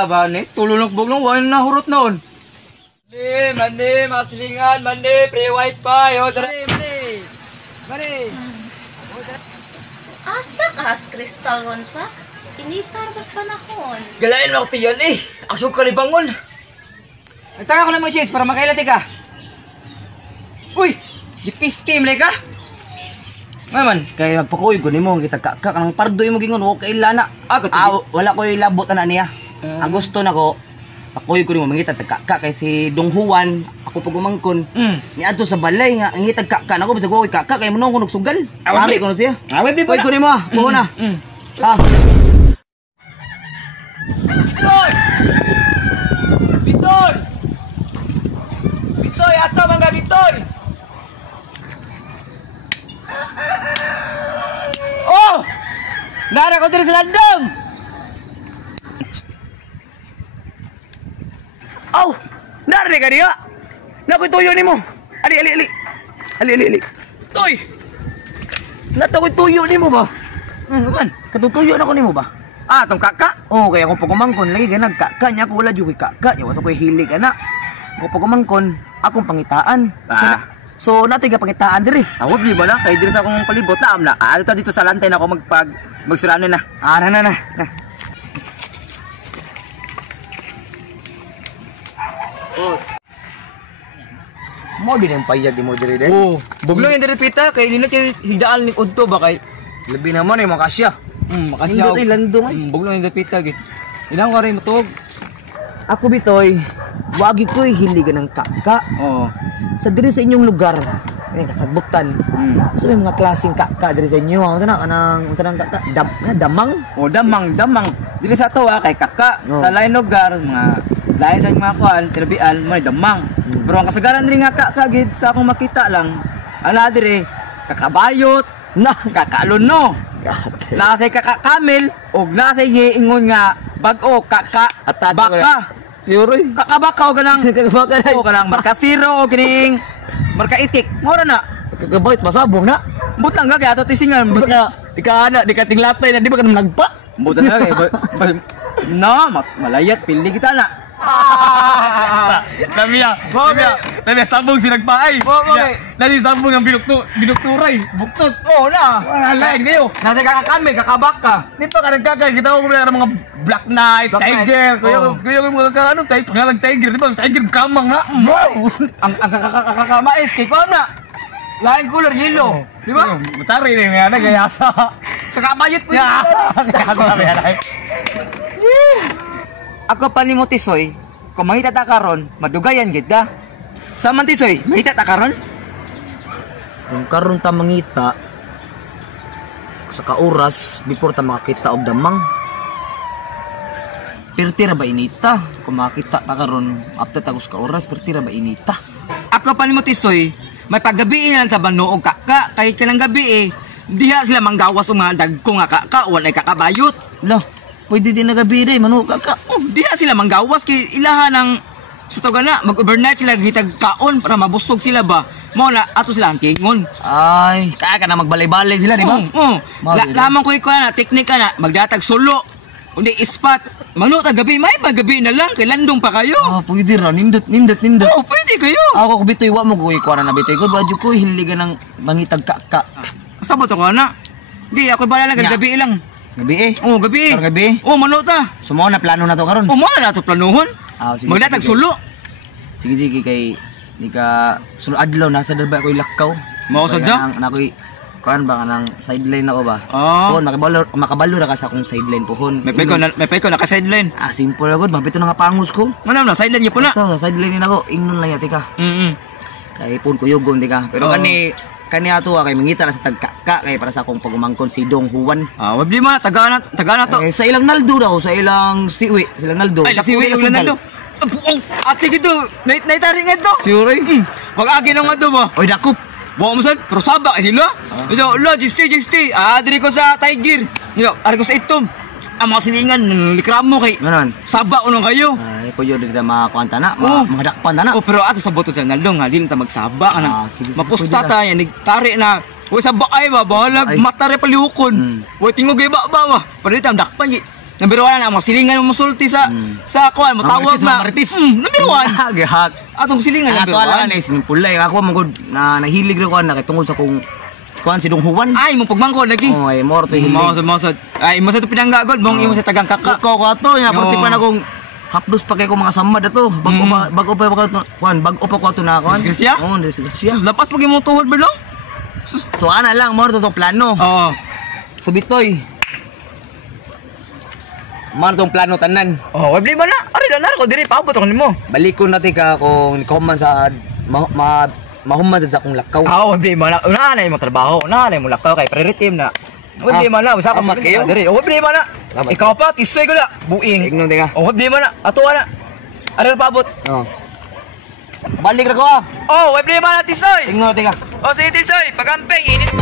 ka ba ni? Tulunok buglong wala na hurot noon. Mandi, masilingan, mandi, free wifi, o dali, mandi. Asa ka, Crystal Ronsa? Initar tas panahon. Galain mo ako tiyan eh. Asog ka libangon. Nagtaka ko lang mo sis para makailati ka. Uy, dipisti mo ka. Maman, kaya magpakuy ko ni mo kita kakak ng pardo mo gingon okay lana. Wala ko ilabot na niya. Ang gusto na ko pakuy ko ni mo mangita kakak kay si Dong Juan ako pagumangkon. Ni adto sa balay nga ang ngitag kakak nako bisag ko kakak kay mo nung sugal. Ari ko na siya. Away di ko ni mo. Mo na. Ha. Bitoy! Bitoy, asa man ka Bitoy? Oh! Nara ko diri sa landong! Oh! Nara ka diya! Nakoy tuyo ni mo! Ali! Toy! Natakoy tuyo ni mo ba? Kan? Katutuyo na ko ni mo ba? Tong kakak? Oh, kaya akong pagumangkon lagi ganag kakak niya ako wala jud kakak niya wasa ko hilig ana. Ako pagumangkon, akong pangitaan. So natay ka pangitaan diri. Awod di ba na kay diri sa akong palibot na amna. Dito sa lantay na ako magsirano na. Na. Oh. Mo din ang payag di mo diri deh. Oh, buglong yung diri pita kay dili kay hidaan ni udto ba kay labi naman ay makasya. Makasya. Hindi landong ay. Buglong yung diri pita gid. Ilang ka rin matug. Ako Bitoy, wagi ko'y hiligan ng kakak. Oo. Sa diri sa inyong lugar, kasagbutan. So may mga klaseng kakak diri sa inyo. Ano tanang kakak? Damang? O damang. Diri sa to kay kakak. Sa lain lugar, mga lain sa mga kuan, tirabian, may damang. Pero ang kasagaran diri nga kakak gid sa akong makita lang, ana diri kakabayot, kakalono. Nasa kakakamil, o nasa ingon nga bag-o, baka. Yoroy. Kakabaka o ganang. O ganang marka zero o ganing marka itik. Mora na. Kakabait masabong na. Butang ka kaya ato tisingan. Di ka tinglatay na di ba ka naman nagpa? Butang ka kaya. Malayat pildi kita na. Nami sabong sinagpaay. Nani sabong ang binukturay. Buktot. Oo na. Lain kayo. Nasa kakakami, kakabaka. Di pa ka nagkakay. Kita ko mga Black Knight, Tiger. Kuya yung mga pangalang Tiger. Di ba? Tiger kamang na. Ang kakakamais. Kaya ko na. Lain color, yellow. Di ba? Matari na yung mga nagayasa. Kakabayot po yun. Ako pa ni mo Tisoy, kung makita ta karon, madugayan gid da. Sa man Tisoy, makita ta karon? Kung karon ta mangita sa kauras before ta makakita og damang. Pertira ba inita? Kung makita ta karon after ta sa kauras, pertira ba inita? Ako pa ni mo Tisoy, may paggabi na ta banuog kaka kay kanang gabi diha sila manggawas og mga dagko nga kaka wala kakabayot. Lo. Pwede din nagabiday, manu kaka. Diha sila manggawas kay ilahan ng sa to gana mag-overnight sila gitag kaon para mabusog sila ba. Mo na ato sila ang kingon. Ay, kaya ka na magbalay-balay sila, di ba? Lamang ko ikaw na teknika na magdatag sulo. Undi ispat. Manu ta gabi may gabi na lang kay landong pa kayo. Pwede ra nindot. Oh, pwede kayo. Ako ko bitoy wa mo ko ikaw na bitoy ko badyo ko hiligan ng mangitag kaka. Sabot ako na. Di ako bala lang gabi lang. Gabi Oo, gabi. Pero gabi? Oo, mano ta. Sumo na plano na to karon. Oo, mo na to planuhon. Magdatag sulo. Sige kay di ka sulo adlaw nasa darba ko ilakaw. Mao sadya? Nakoy kuan ba kanang sideline ako ba? Oo, makabalo ra ka sa akong sideline pohon. May pay ko naka sideline. Simple agud, mabito na nga pangus ko. Ano na sideline gyud po na. Ito, sideline ni nako, ingnon lang yati ka. Kay pun ko yugon di ka. Pero kani ato kay mangita na sa tagkaka kay para sa akong pagumangkon si Dong Juan. Wabli man taga na to. Sa ilang Naldo daw, sa ilang siwi, sila Naldo. Ay, siwi ilang Naldo. Ate gito, naitari nga to. Sure. Wag-agi nang nga ba? Oy dakop. Wa mo sad, pero sabak sila. Ito, logistic. Diri ko sa Tiger. Yo, ari ko sa Itom. Ang mga silingan, likram mo kay. Ganon. Sabak unong kayo. Ay, kuyo dito makakuanta na, madakpan na. Pero ato sa boto sa Naldo nga, di na ta magsabak ana. Mapusta ta yan, nigtari na. Uy sabak ay ba, bahalag matare palihukon. Uy tingog ay ba. Pero dito dakpan Number 1 na, mga silingan mo sulti sa kuan, mo tawag na. Marites. Number 1. Gihak. Atong silingan Ang number ato ala 1. na sinipulay. Ako magod na nahilig rin ko na kitungod sa kung kuan si Dong Juan. Ay, mo pagmangkod lagi. Oh, ay more to hilig. Mosod. Ay, mo sa to pinangga god, mong imo sa tagang kaka. Ko ato nya Yo. perti pa na kong hapdos pa kay ko mga samad ato. Bago pa ko kuan, bago pa ko ato na kuan. Disgrasya? Oh, disgrasya. Sus, lapas pag imo tuhod bro. So ana lang more to plano. Oo. So bitoy. Man tong plano tanan. Oh, wabli man na. Ari na ko diri paabot ako nimo. Balikon natin ka kung ikaw sa mahuman sa akong lakaw. Wabli man na. Una na imo trabaho, una na imo lakaw kay priority na. Wabli man na, usa ka amat kayo? diri. Wabli man na. Amat. Ikaw pa tisoy ko na. Buing. Ignon tinga. Wabli man na. Ato na. Ari na paabot. Oh. Balik ra ko ah. Wabli man na tisoy. Ignon tinga. Sige tisoy, pagampeng init.